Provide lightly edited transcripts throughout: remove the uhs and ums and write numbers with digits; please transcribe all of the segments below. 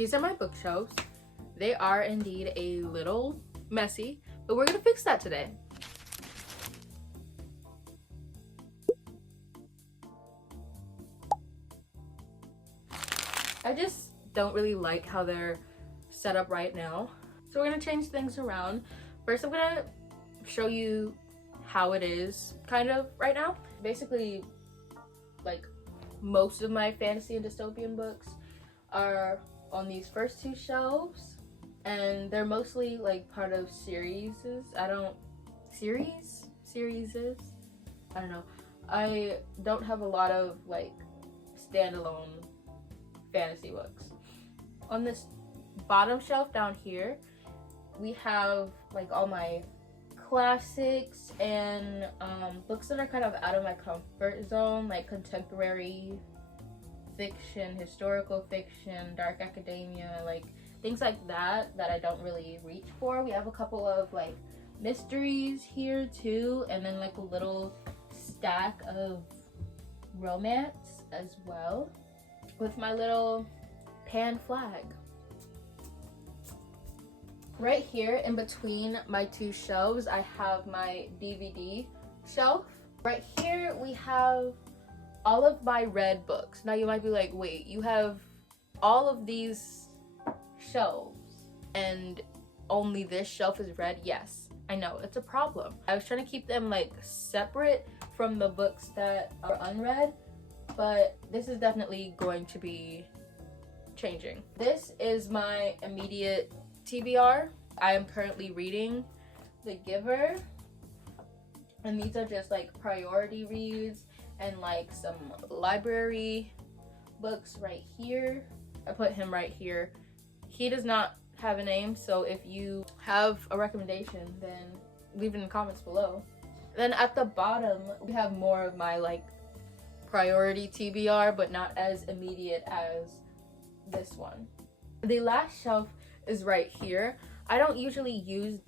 These are my bookshelves. They are indeed a little messy, but we're gonna fix that today. I just don't really like how they're set up right now. So we're gonna change things around. First, I'm gonna show you how it is kind of right now. Basically, like most of my fantasy and dystopian books are on these first two shelves, and they're mostly like part of series. I don't know. I don't have a lot of like standalone fantasy books. On this bottom shelf down here, we have like all my classics and books that are kind of out of my comfort zone, like contemporary fiction, historical fiction, dark academia, like things like that I don't really reach for. We have a couple of like mysteries here too, and then like a little stack of romance as well, with my little pan flag. Right here in between my two shelves, I have my DVD shelf. Right here we have all of my read books. Now you might be like, wait, you have all of these shelves and only this shelf is read? Yes, I know, it's a problem. I was trying to keep them like separate from the books that are unread, but this is definitely going to be changing. This is my immediate TBR. I am currently reading The Giver, and these are just like priority reads and like some library books right here. I put him right here. He does not have a name, so if you have a recommendation, then leave it in the comments below. Then at the bottom, we have more of my like priority TBR, but not as immediate as this one. The last shelf is right here. I don't usually use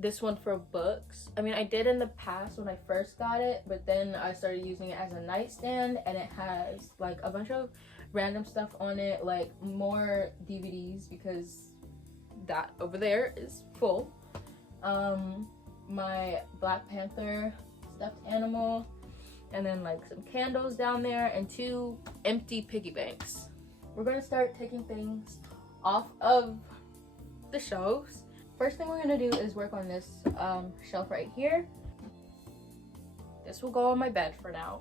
this one for books. I mean, I did in the past when I first got it, but then I started using it as a nightstand, and it has like a bunch of random stuff on it, like more DVDs because that over there is full. My Black Panther stuffed animal, and then like some candles down there and 2 empty piggy banks. We're gonna start taking things off of the shelves. First thing we're gonna do is work on this shelf right here. This will go on my bed for now.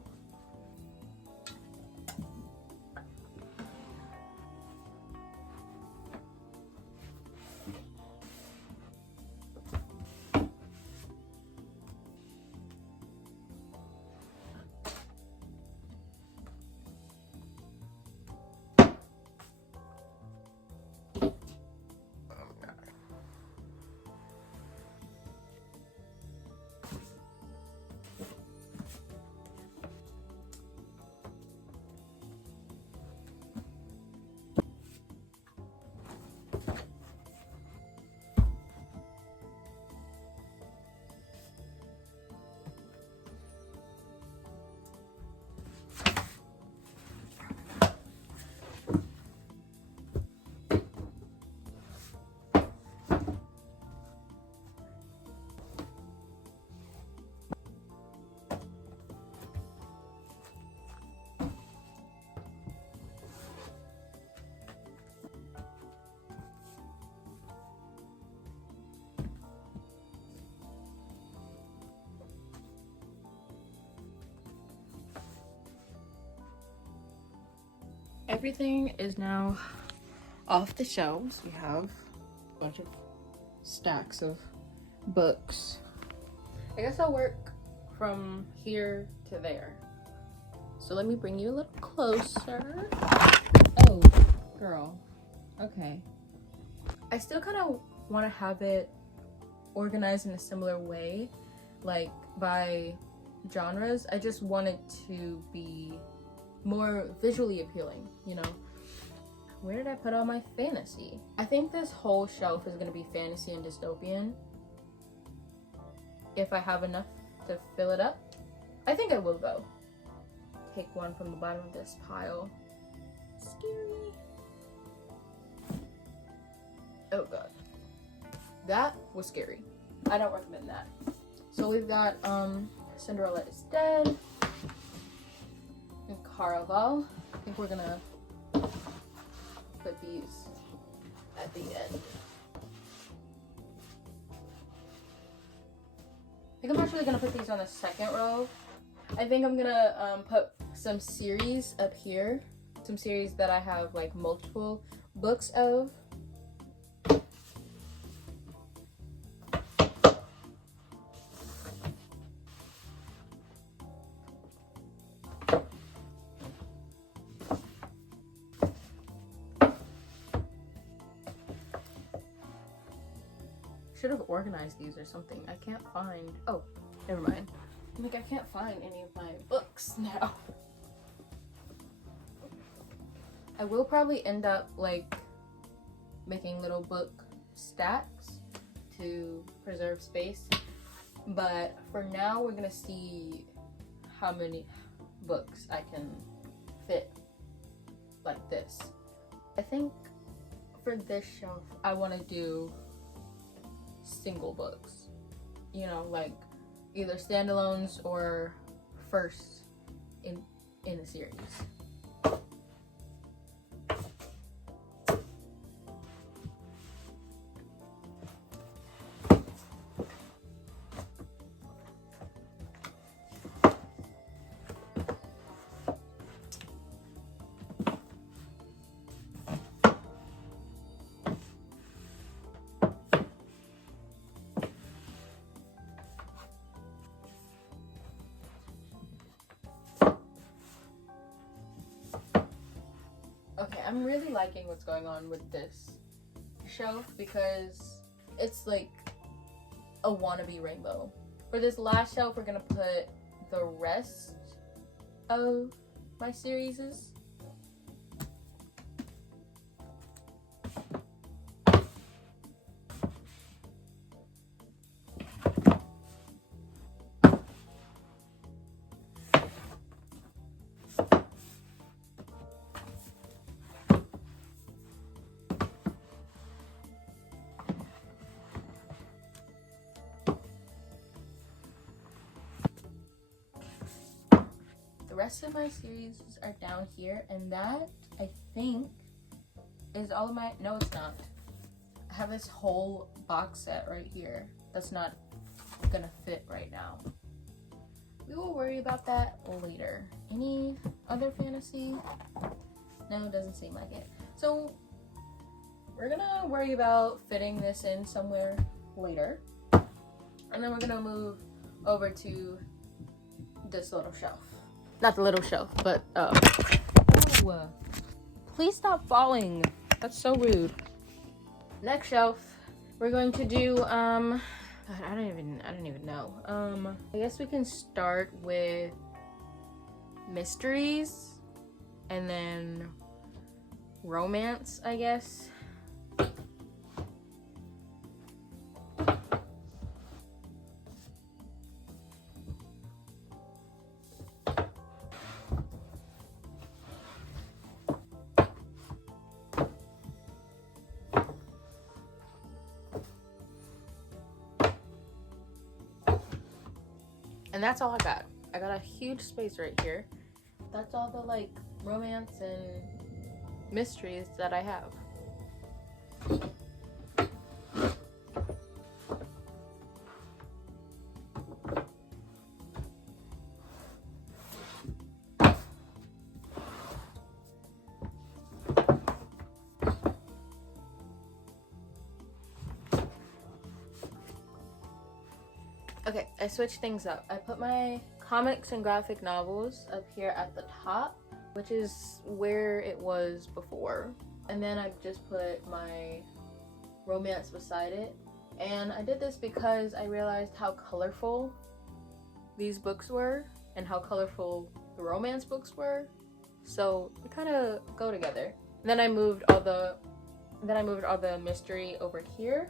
Everything is now off the shelves. We have a bunch of stacks of books. I guess I'll work from here to there. So let me bring you a little closer. Oh, girl. Okay. I still kind of want to have it organized in a similar way, like by genres. I just want it to be more visually appealing, you know. Where did I put all my fantasy? I think this whole shelf is going to be fantasy and dystopian, if I have enough to fill it up. I think I will though. Take one from the bottom of this pile. Scary. Oh god, that was scary. I don't recommend that. So we've got Cinderella is Dead and Caraval. I think we're gonna put these at the end. I think I'm actually gonna put these on the second row. I think I'm gonna put some series up here, some series that I have like multiple books of. Should have organized these or something. I can't find. Oh, never mind. I'm like, I can't find any of my books now. I will probably end up like making little book stacks to preserve space, but for now we're gonna see how many books I can fit like this. I think for this shelf I want to do single books, you know, like either standalones or first in a series. Okay, I'm really liking what's going on with this shelf because it's like a wannabe rainbow. For this last shelf, we're gonna put the rest of my series. The rest of my series are down here, and that I think is all of my, no it's not. I have this whole box set right here that's not gonna fit right now. We will worry about that later. Any other fantasy? No, it doesn't seem like it. So we're gonna worry about fitting this in somewhere later, and then we're gonna move over to this little shelf. Not the little shelf, but oh, please stop falling. That's so rude. Next shelf, we're going to do I don't even know. I guess we can start with mysteries and then romance, I guess. And that's all I got. I got a huge space right here. That's all the like romance and mysteries that I have. Okay, I switched things up. I put my comics and graphic novels up here at the top, which is where it was before. And then I've just put my romance beside it. And I did this because I realized how colorful these books were and how colorful the romance books were. So they kind of go together. And then I moved all the mystery over here,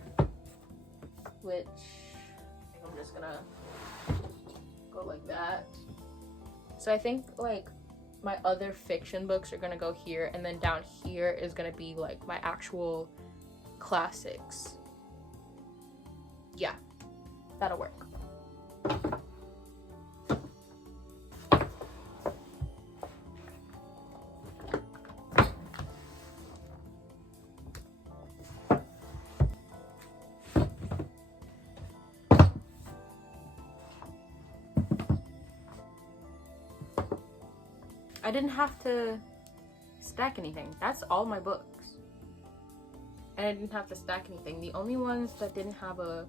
which I'm just gonna go like that. So I think like my other fiction books are gonna go here, and then down here is gonna be like my actual classics. Yeah, that'll work. I didn't have to stack anything. That's all my books. And I didn't have to stack anything. The only ones that didn't have a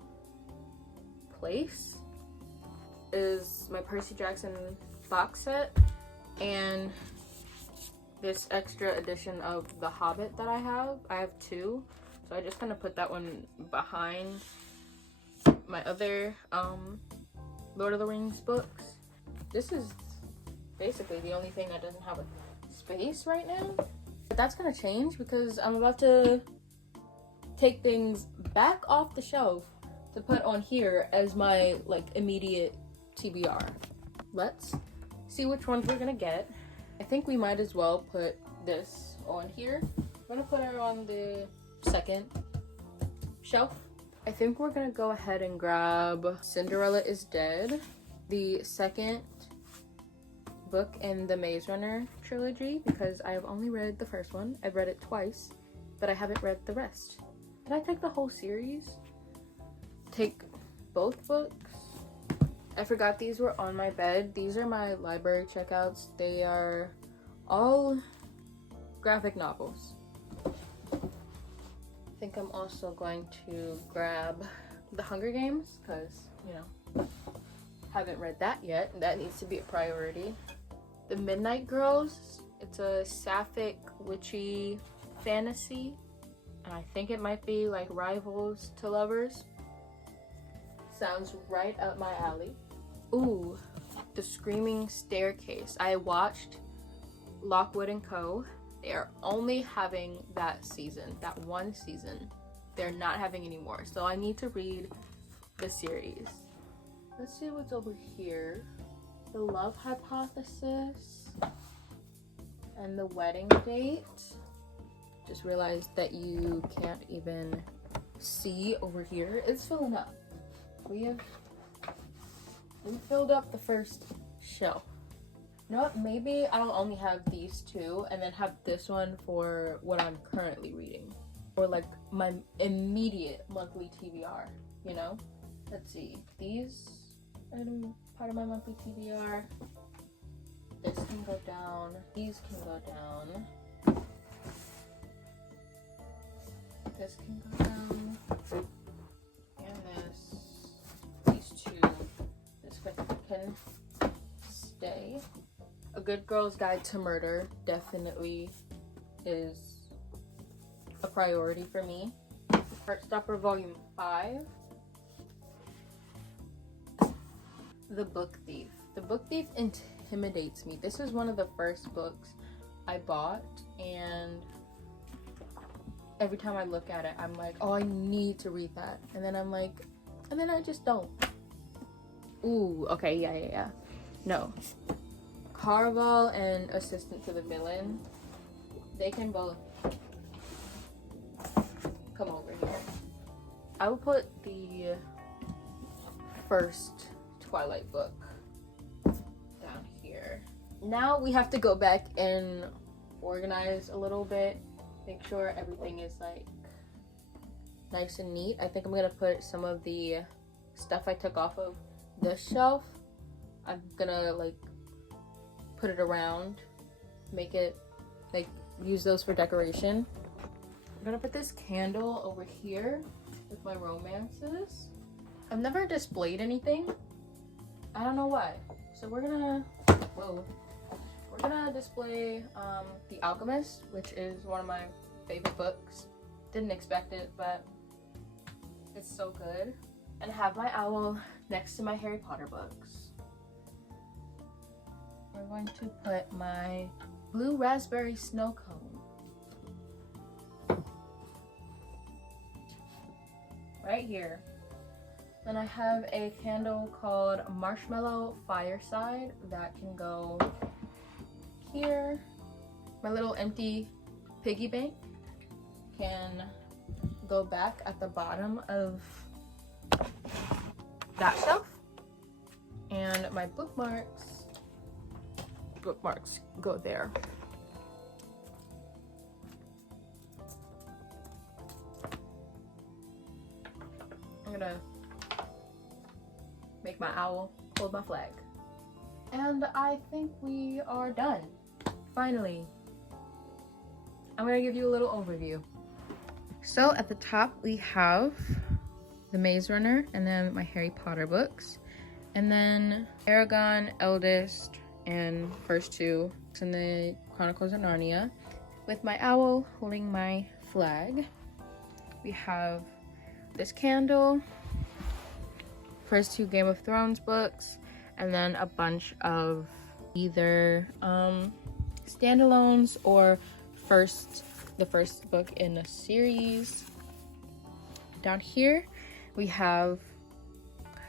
place is my Percy Jackson box set and this extra edition of The Hobbit that I have. I have two. So I just kind of put that one behind my other Lord of the Rings books. This is basically the only thing that doesn't have a space right now. But that's gonna change because I'm about to take things back off the shelf to put on here as my like immediate TBR. Let's see which ones we're gonna get. I think we might as well put this on here. I'm gonna put her on the second shelf. I think we're gonna go ahead and grab Cinderella is Dead, the second book in the Maze Runner trilogy, because I have only read the first one. I've read it twice, but I haven't read the rest. Did I take the whole series? Take both books? I forgot these were on my bed. These are my library checkouts. They are all graphic novels. I think I'm also going to grab The Hunger Games because, you know, haven't read that yet. That needs to be a priority. The Midnight Girls. It's a sapphic, witchy fantasy. And I think it might be like rivals to lovers. Sounds right up my alley. Ooh, The Screaming Staircase. I watched Lockwood & Co. They are only having that season, that one season. They're not having any more. So I need to read the series. Let's see what's over here. The Love Hypothesis and The Wedding Date. Just realized that you can't even see over here. It's filling up. We filled up the first shelf. You know what? Maybe I'll only have these two and then have this one for what I'm currently reading. Or like my immediate monthly TBR, you know? Let's see. These are part of my monthly TBR. This can go down. These can go down. This can go down. And these two. This can stay. A Good Girl's Guide to Murder definitely is a priority for me. Heartstopper Volume 5. The Book Thief. The Book Thief intimidates me. This is one of the first books I bought, and every time I look at it, I'm like, oh, I need to read that. And then I'm like, and then I just don't. Ooh, okay, yeah. No. Carval and Assistant to the Villain, they can both come over here. I will put the first Twilight book down here. Now we have to go back and organize a little bit, make sure everything is like nice and neat. I think I'm gonna put some of the stuff I took off of this shelf, I'm gonna like put it around, make it like use those for decoration. I'm gonna put this candle over here with my romances. I've never displayed anything, I don't know why, so we're gonna display The Alchemist, which is one of my favorite books. Didn't expect it, but it's so good. And have my owl next to my Harry Potter books. We're going to put my blue raspberry snow cone right here. Then I have a candle called Marshmallow Fireside that can go here. My little empty piggy bank can go back at the bottom of that shelf, and my bookmarks go there. I'm gonna make my owl hold my flag. And I think we are done. Finally. I'm gonna give you a little overview. So at the top we have the Maze Runner and then my Harry Potter books. And then Aragon, Eldest, and first two in the Chronicles of Narnia. With my owl holding my flag. We have this candle, first two Game of Thrones books, and then a bunch of either standalones or the first book in a series. Down here we have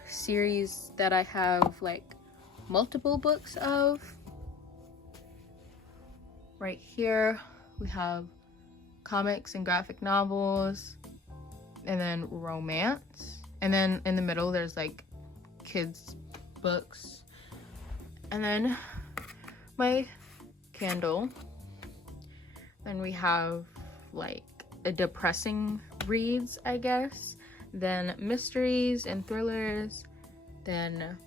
series that I have like multiple books of. Right here we have comics and graphic novels, and then romance, and then in the middle there's like kids books, and then my candle. Then we have like a depressing reads, I guess, then mysteries and thrillers, then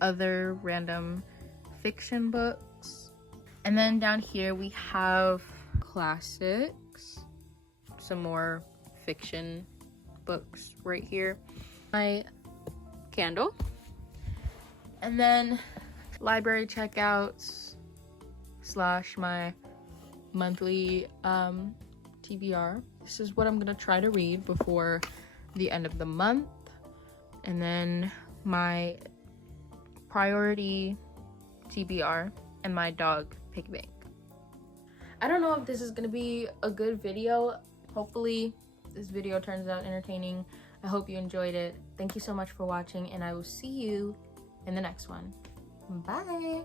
other random fiction books, and then down here we have classics, some more fiction books right here, my candle, and then library checkouts / my monthly TBR. This is what I'm gonna try to read before the end of the month, and then my priority TBR and my dog pick bank. I don't know if this is gonna be a good video. Hopefully this video turns out entertaining. I hope you enjoyed it. Thank you so much for watching, and I will see you in the next one. Bye.